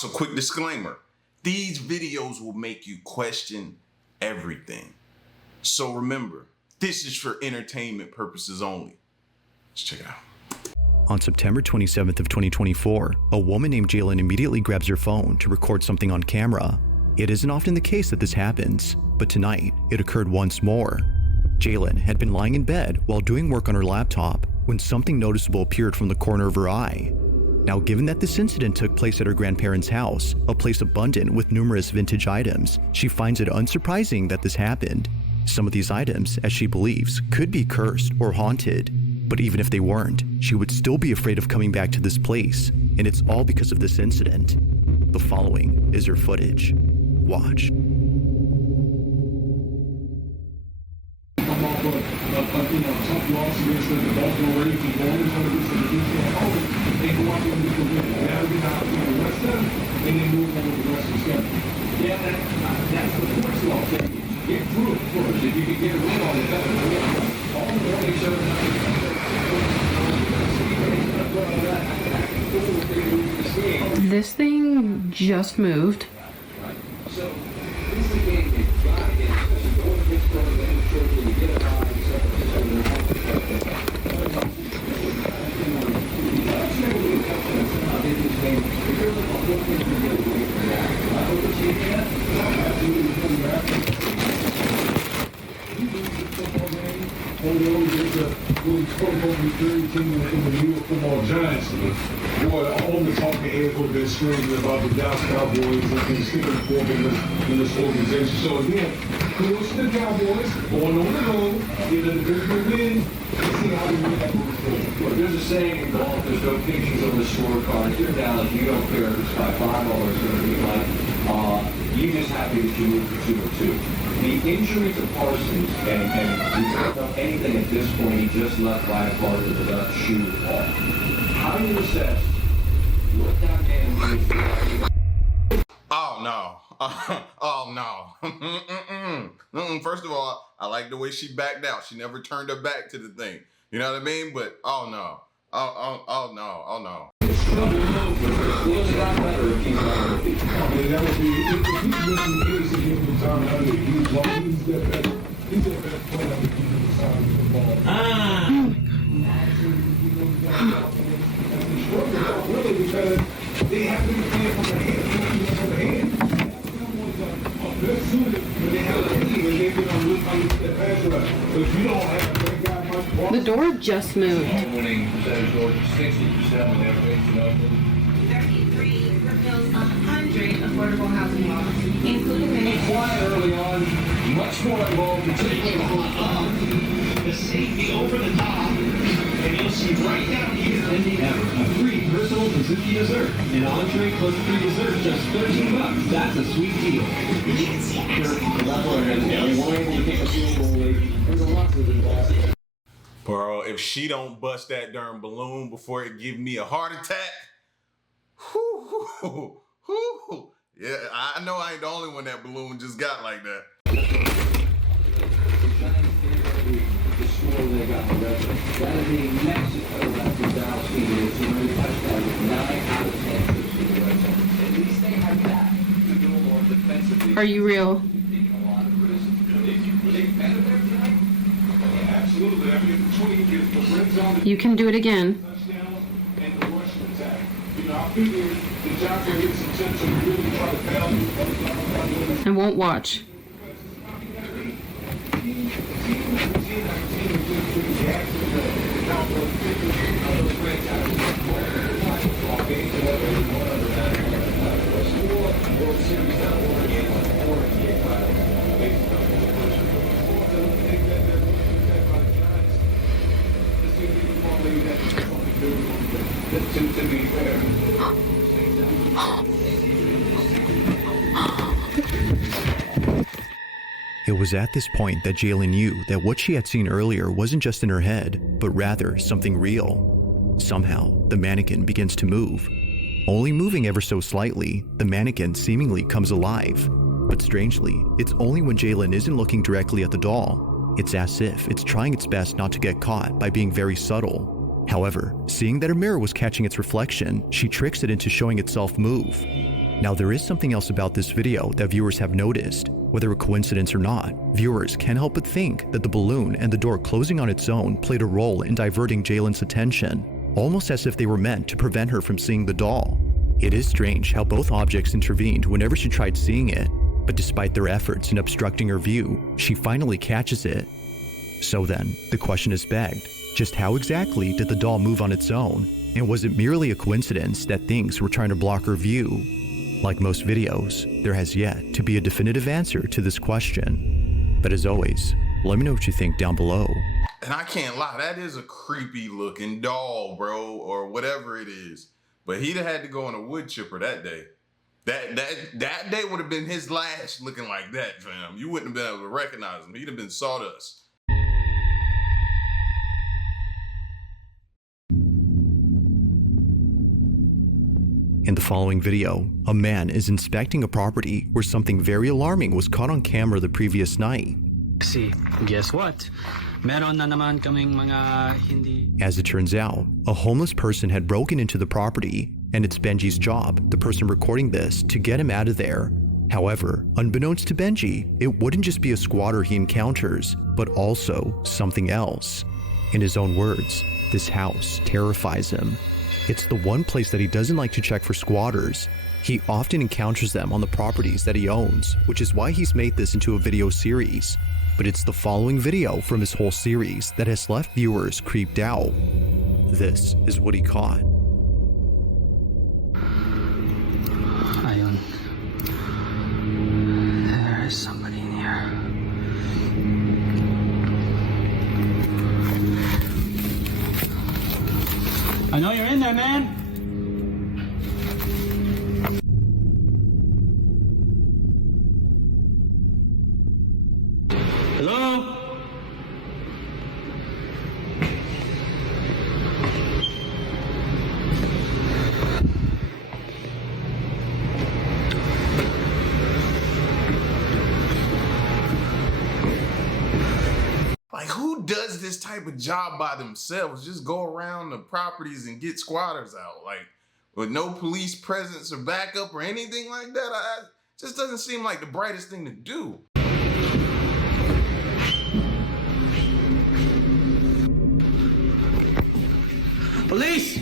So quick disclaimer, these videos will make you question everything. So remember, this is for entertainment purposes only. Let's check it out. On September 27th of 2024, a woman named Jalen immediately grabs her phone to record something on camera. It isn't often the case that this happens, but tonight it occurred once more. Jalen had been lying in bed while doing work on her laptop when something noticeable appeared from the corner of her eye. Now, given that this incident took place at her grandparents' house, a place abundant with numerous vintage items, she finds it unsurprising that this happened. Some of these items, as she believes, could be cursed or haunted. But even if they weren't, she would still be afraid of coming back to this place, and it's all because of this incident. The following is her footage. Watch. This thing just moved. Football giants. Boy, all the talking heads would have been screaming about the Dallas Cowboys and sticking forth in this organization. So again, kudos to the Cowboys going on the road, getting a good win. Let's see how they react moving forward. Well, there's a saying in golf, there's no pictures on the scorecard. If you're Dallas, you don't care if it's by $5 or something like. You just happy that you moved to 2-2. The injury to Parsons, and we don't know anything at this point, he just left by a part of the left shoe off. How do you assess what that man did? Oh no. Oh no. First of all, I like the way she backed out. She never turned her back to the thing. You know what I mean? But oh no. Oh no. The door just moved. Winning percentage goes to 60% when they're facing up. 33 fulfills 100 affordable housing laws, including the Quiet early on, much more involved, particularly the safety over the top, and you'll see right down here a free personal Suzuki dessert. An entree plus free dessert, just $13. That's a sweet deal. Bro, if she don't bust that darn balloon before it give me a heart attack, whoo. Yeah, I know I ain't the only one that balloon just got like that. Are you real? You can do it again. I won't watch. It was at this point that Jalen knew that what she had seen earlier wasn't just in her head, but rather something real. Somehow, the mannequin begins to move. Only moving ever so slightly, the mannequin seemingly comes alive. But strangely, it's only when Jalen isn't looking directly at the doll. It's as if it's trying its best not to get caught by being very subtle. However, seeing that her mirror was catching its reflection, she tricks it into showing itself move. Now, there is something else about this video that viewers have noticed. Whether a coincidence or not, viewers can't help but think that the balloon and the door closing on its own played a role in diverting Jalen's attention, almost as if they were meant to prevent her from seeing the doll. It is strange how both objects intervened whenever she tried seeing it, but despite their efforts in obstructing her view, she finally catches it. So then, the question is begged, just how exactly did the doll move on its own? And was it merely a coincidence that things were trying to block her view? Like most videos, there has yet to be a definitive answer to this question. But as always, let me know what you think down below. And I can't lie, that is a creepy looking doll, bro, or whatever it is. But he'd have had to go on a wood chipper that day. That day would have been his last looking like that, fam. You wouldn't have been able to recognize him. He'd have been sawdust. In the following video, a man is inspecting a property where something very alarming was caught on camera the previous night. See, guess what? Meron na naman kaming mga hindi... As it turns out, a homeless person had broken into the property, and it's Benji's job, the person recording this, to get him out of there. However, unbeknownst to Benji, it wouldn't just be a squatter he encounters, but also something else. In his own words, this house terrifies him. It's the one place that he doesn't like to check for squatters. He often encounters them on the properties that he owns, which is why he's made this into a video series. But it's the following video from his whole series that has left viewers creeped out. This is what he caught. Ayun. There is somebody in here. I know you're in there, man. Hello? Like, who does this type of job by themselves? Just go around the properties and get squatters out, like, with no police presence or backup or anything like that. Just doesn't seem like the brightest thing to do. Police!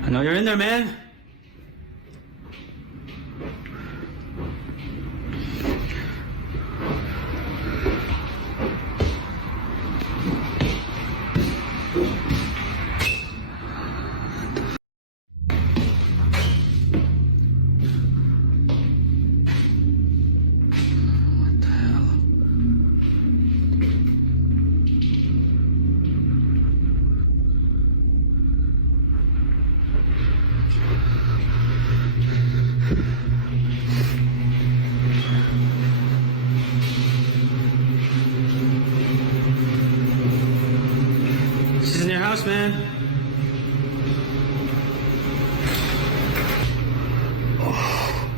I know you're in there, man. This is in your house, man. Oh,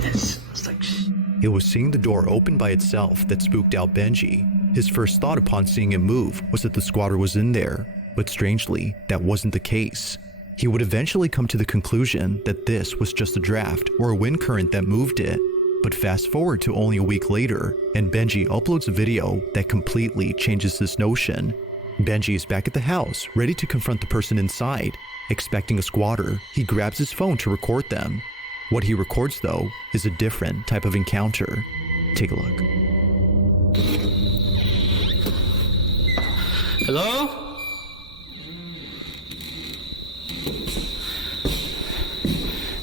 this looks like... It was seeing the door open by itself that spooked out Benji. His first thought upon seeing it move was that the squatter was in there, but strangely, that wasn't the case. He would eventually come to the conclusion that this was just a draft or a wind current that moved it. But fast forward to only a week later, and Benji uploads a video that completely changes this notion. Benji is back at the house, ready to confront the person inside. Expecting a squatter, he grabs his phone to record them. What he records, though, is a different type of encounter. Take a look. Hello?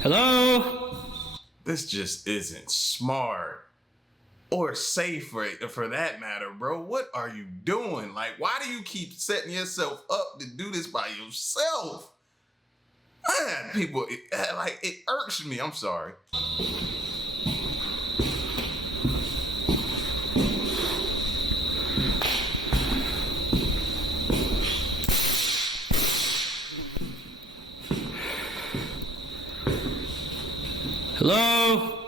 Hello? This just isn't smart or safe for that matter, bro. What are you doing? Like, why do you keep setting yourself up to do this by yourself? Man, people, it irks me. I'm sorry. Hello?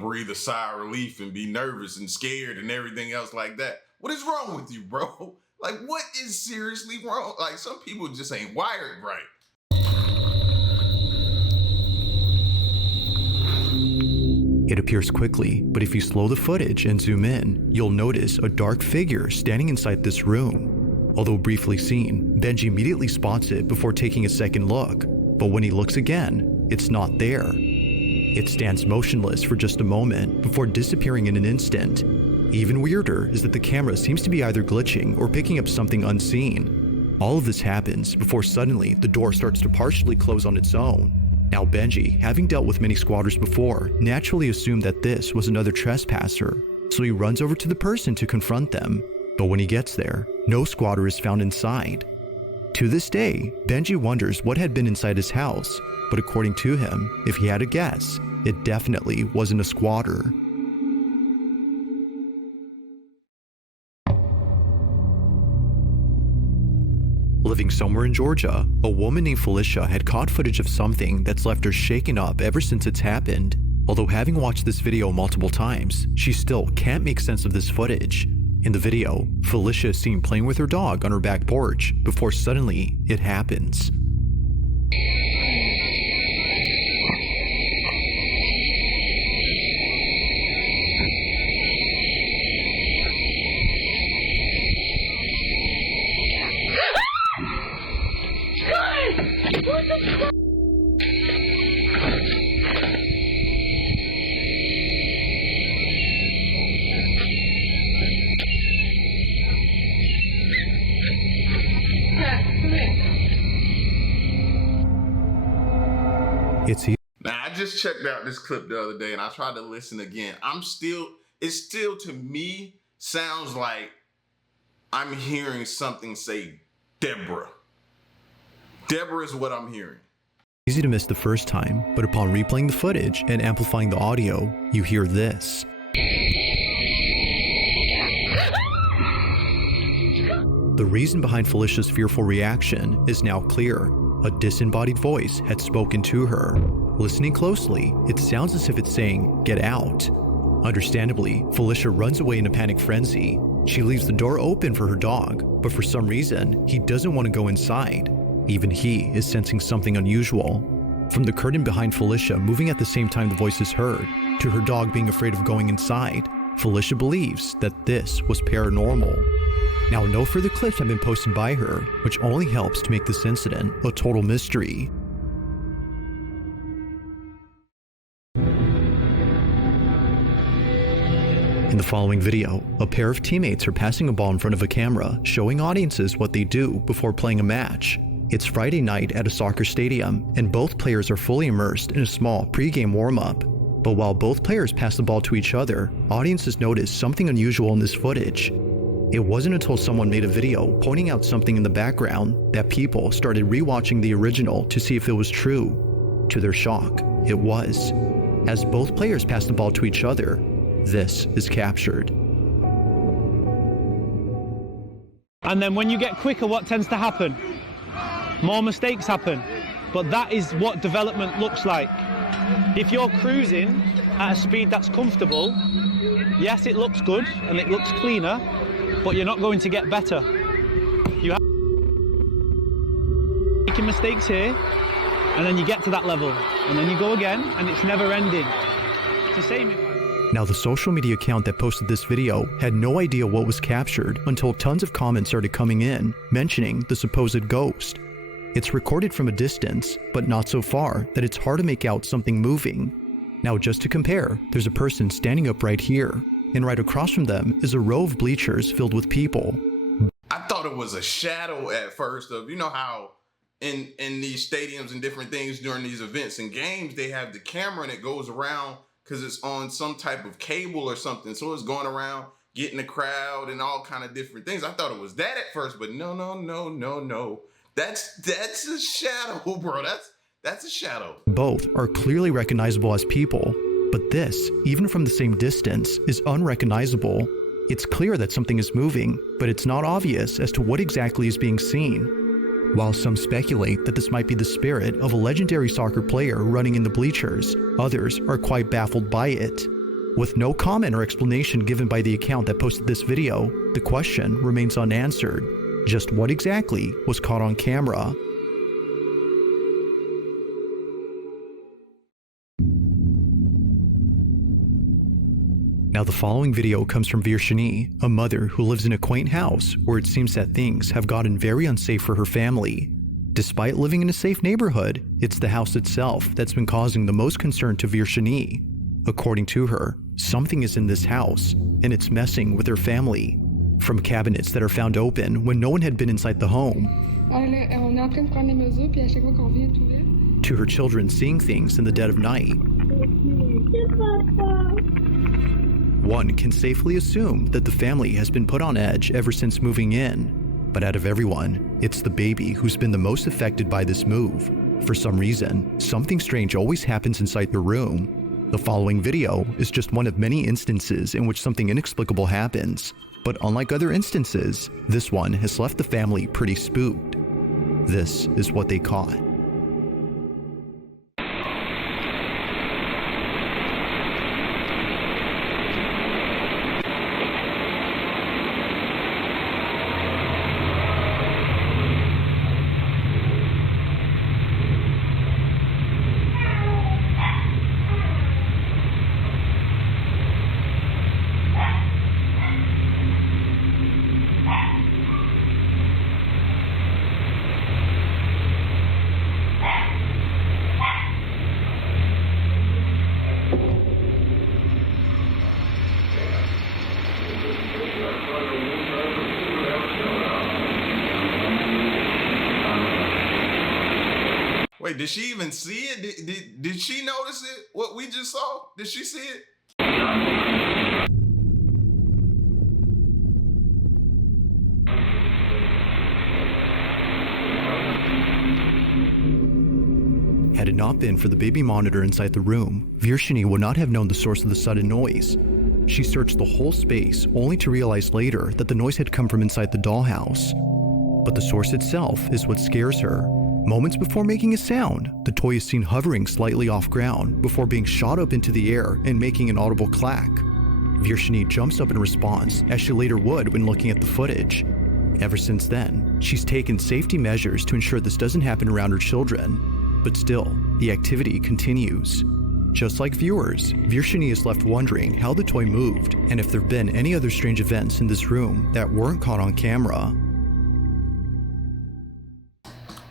breathe a sigh of relief and be nervous and scared and everything else like that. What is wrong with you, bro? Like, what is seriously wrong? Like, some people just ain't wired right. It appears quickly, but if you slow the footage and zoom in, you'll notice a dark figure standing inside this room. Although briefly seen, Benji immediately spots it before taking a second look, but when he looks again, it's not there. It stands motionless for just a moment before disappearing in an instant. Even weirder is that the camera seems to be either glitching or picking up something unseen. All of this happens before suddenly the door starts to partially close on its own. Now Benji, having dealt with many squatters before, naturally assumed that this was another trespasser, so he runs over to the person to confront them. But when he gets there, no squatter is found inside. To this day, Benji wonders what had been inside his house, but according to him, if he had a guess, it definitely wasn't a squatter. Living somewhere in Georgia, a woman named Felicia had caught footage of something that's left her shaken up ever since it's happened. Although having watched this video multiple times, she still can't make sense of this footage. In the video, Felicia is seen playing with her dog on her back porch before suddenly it happens. Now, I just checked out this clip the other day and I tried to listen again. It still to me sounds like I'm hearing something say Deborah. Deborah is what I'm hearing. Easy to miss the first time, but upon replaying the footage and amplifying the audio, you hear this. The reason behind Felicia's fearful reaction is now clear. A disembodied voice had spoken to her. Listening closely, it sounds as if it's saying, "Get out." Understandably, Felicia runs away in a panic frenzy. She leaves the door open for her dog, but for some reason, he doesn't want to go inside. Even he is sensing something unusual. From the curtain behind Felicia moving at the same time the voice is heard, to her dog being afraid of going inside, Felicia believes that this was paranormal. Now, no further clips have been posted by her, which only helps to make this incident a total mystery. In the following video, a pair of teammates are passing a ball in front of a camera, showing audiences what they do before playing a match. It's Friday night at a soccer stadium, and both players are fully immersed in a small pre-game warm-up. But while both players pass the ball to each other, audiences notice something unusual in this footage. It wasn't until someone made a video pointing out something in the background that people started rewatching the original to see if it was true. To their shock, it was. As both players pass the ball to each other, this is captured. And then when you get quicker, what tends to happen? More mistakes happen. But that is what development looks like. If you're cruising at a speed that's comfortable, yes, it looks good and it looks cleaner, but you're not going to get better. You have making mistakes here, and then you get to that level, and then you go again, and it's never ending. It's the same. Now, the social media account that posted this video had no idea what was captured until tons of comments started coming in, mentioning the supposed ghost. It's recorded from a distance, but not so far that it's hard to make out something moving. Now, just to compare, there's a person standing up right here, and right across from them is a row of bleachers filled with people. I thought it was a shadow at first of, you know how in these stadiums and different things during these events and games, they have the camera and it goes around because it's on some type of cable or something. So it's going around getting the crowd and all kind of different things. I thought it was that at first, but no. That's a shadow, bro. That's a shadow. Both are clearly recognizable as people, but this, even from the same distance, is unrecognizable. It's clear that something is moving, but it's not obvious as to what exactly is being seen. While some speculate that this might be the spirit of a legendary soccer player running in the bleachers, others are quite baffled by it. With no comment or explanation given by the account that posted this video, the question remains unanswered. Just what exactly was caught on camera? Now the following video comes from Virshini, a mother who lives in a quaint house where it seems that things have gotten very unsafe for her family. Despite living in a safe neighborhood, it's the house itself that's been causing the most concern to Virshini. According to her, something is in this house, and it's messing with her family. From cabinets that are found open when no one had been inside the home, to her children seeing things in the dead of night. One can safely assume that the family has been put on edge ever since moving in. But out of everyone, it's the baby who's been the most affected by this move. For some reason, something strange always happens inside the room. The following video is just one of many instances in which something inexplicable happens. But unlike other instances, this one has left the family pretty spooked. This is what they caught. Wait, did she even see it? Did she notice it? What we just saw? Did she see it? Had it not been for the baby monitor inside the room, Virshini would not have known the source of the sudden noise. She searched the whole space only to realize later that the noise had come from inside the dollhouse. But the source itself is what scares her. Moments before making a sound, the toy is seen hovering slightly off ground before being shot up into the air and making an audible clack. Virshini jumps up in response, as she later would when looking at the footage. Ever since then, she's taken safety measures to ensure this doesn't happen around her children. But still, the activity continues. Just like viewers, Virshini is left wondering how the toy moved and if there have been any other strange events in this room that weren't caught on camera.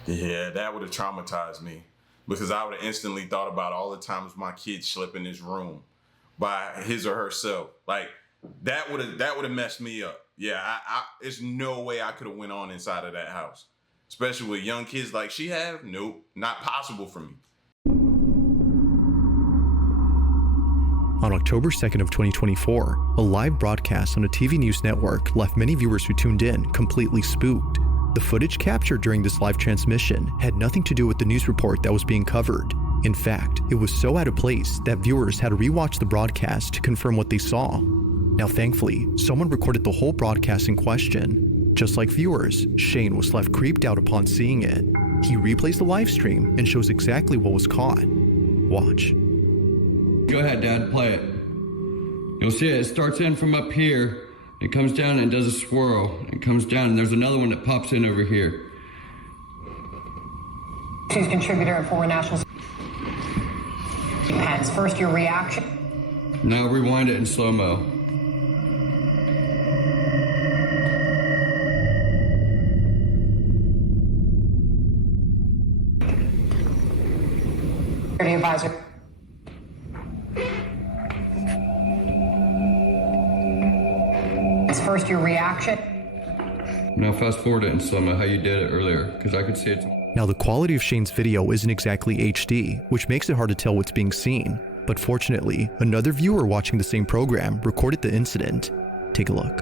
Yeah, that would have traumatized me because I would have instantly thought about all the times my kid slept in this room by his or herself. Like that would have messed me up. Yeah, there's no way I could have went on inside of that house, especially with young kids like she have. Nope, not possible for me. On October 2nd of 2024, a live broadcast on a TV news network left many viewers who tuned in completely spooked. The footage captured during this live transmission had nothing to do with the news report that was being covered. In fact, it was so out of place that viewers had to rewatch the broadcast to confirm what they saw. Now thankfully, someone recorded the whole broadcast in question. Just like viewers, Shane was left creeped out upon seeing it. He replays the live stream and shows exactly what was caught. Watch. Go ahead, Dad, play it. You'll see it starts in from up here. It comes down and does a swirl. It comes down and there's another one that pops in over here. She's contributor at Foreign National. Depends. First, your reaction. Now rewind it in slow-mo. Security advisor. First, your reaction. Now fast forward it in slow-mo how you did it earlier, because I could see it. Now the quality of Shane's video isn't exactly HD, which makes it hard to tell what's being seen. But fortunately, another viewer watching the same program recorded the incident. Take a look.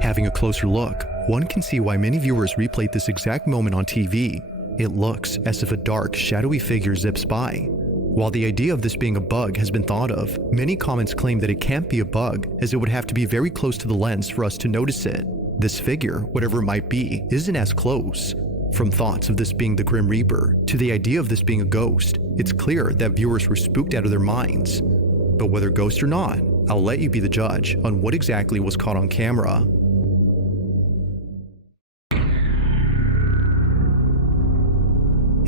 Having a closer look, one can see why many viewers replayed this exact moment on TV. It looks as if a dark, shadowy figure zips by. While the idea of this being a bug has been thought of, many comments claim that it can't be a bug, as it would have to be very close to the lens for us to notice it. This figure, whatever it might be, isn't as close. From thoughts of this being the Grim Reaper to the idea of this being a ghost, it's clear that viewers were spooked out of their minds. But whether ghost or not, I'll let you be the judge on what exactly was caught on camera.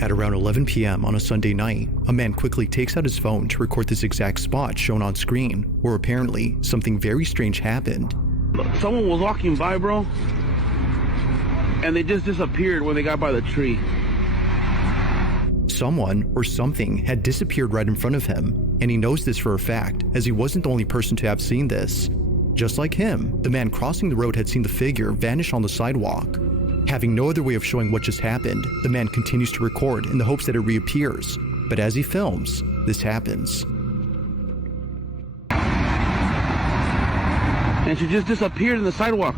At around 11 p.m. on a Sunday night, a man quickly takes out his phone to record this exact spot shown on screen, where apparently something very strange happened. Someone was walking by, bro, and they just disappeared when they got by the tree. Someone or something had disappeared right in front of him, and he knows this for a fact, as he wasn't the only person to have seen this. Just like him, the man crossing the road had seen the figure vanish on the sidewalk. Having no other way of showing what just happened, the man continues to record in the hopes that it reappears. But as he films, this happens. And she just disappeared in the sidewalk.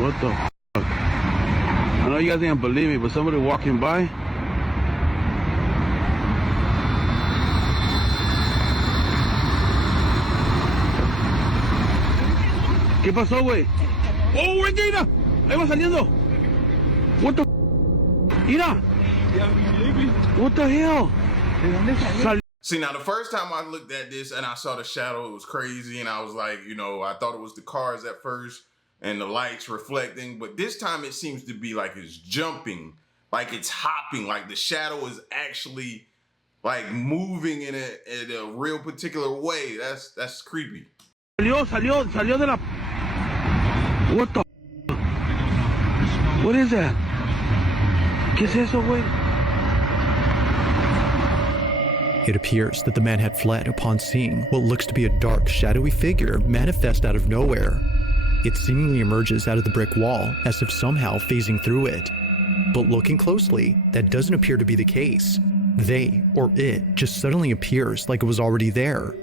What the f***? I know you guys didn't believe me, but somebody walking by. ¿Qué pasó, güey? ¡Oh, güey, mira! Ahí va saliendo. What the f***? Mira. What the hell? See, now the first time I looked at this and I saw the shadow, it was crazy, and I was like, you know, I thought it was the cars at first and the lights reflecting, but this time it seems to be like it's jumping, like it's hopping, like the shadow is actually like moving in a real particular way. That's creepy. Salió de la... What the... What is that? ¿Qué es eso, güey? It appears that the man had fled upon seeing what looks to be a dark, shadowy figure manifest out of nowhere. It seemingly emerges out of the brick wall as if somehow phasing through it. But looking closely, that doesn't appear to be the case. They, or it, just suddenly appears like it was already there.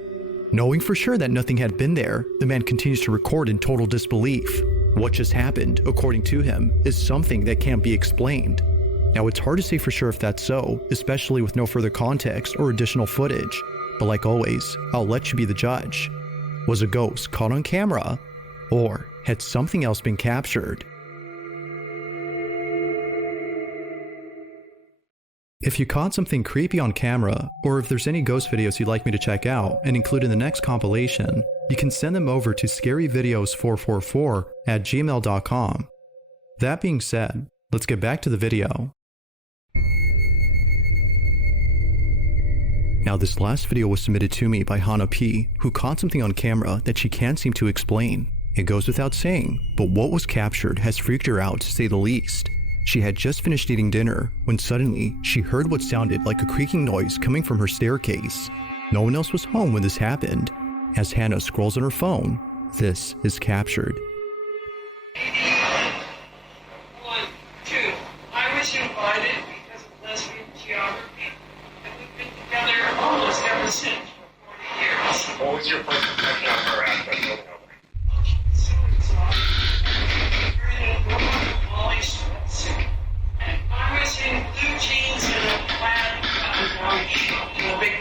Knowing for sure that nothing had been there, the man continues to record in total disbelief. What just happened, according to him, is something that can't be explained. Now, it's hard to say for sure if that's so, especially with no further context or additional footage. But like always, I'll let you be the judge. Was a ghost caught on camera? Or had something else been captured? If you caught something creepy on camera, or if there's any ghost videos you'd like me to check out and include in the next compilation, you can send them over to scaryvideos444@gmail.com. That being said, let's get back to the video. Now, this last video was submitted to me by Hannah P, who caught something on camera that she can't seem to explain. It goes without saying, but what was captured has freaked her out to say the least. She had just finished eating dinner when suddenly she heard what sounded like a creaking noise coming from her staircase. No one else was home when this happened. As Hannah scrolls on her phone, this is captured. 1, 2. I was invited because of lesbian geography, and we've been together almost ever since for 40 years. What was your first impression of her after the over? So exhausted. Wearing a normal Molly sweatsuit. And I was in blue jeans and a plaid long shirt and a big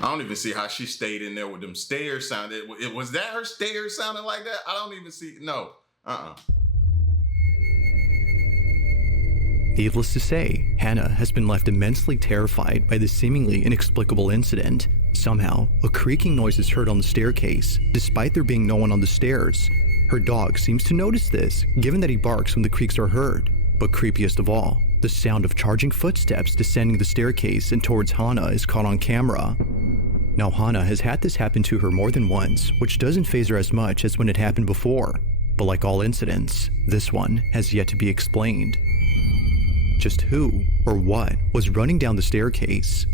I don't even see how she stayed in there with them stairs sounded. Was that her stairs sounding like that? I don't even see. No. Needless to say, Hannah has been left immensely terrified by this seemingly inexplicable incident. Somehow, a creaking noise is heard on the staircase, despite there being no one on the stairs. Her dog seems to notice this, given that he barks when the creaks are heard. But creepiest of all, the sound of charging footsteps descending the staircase and towards Hannah is caught on camera. Now, Hannah has had this happen to her more than once, which doesn't faze her as much as when it happened before. But like all incidents, this one has yet to be explained. Just who or what was running down the staircase?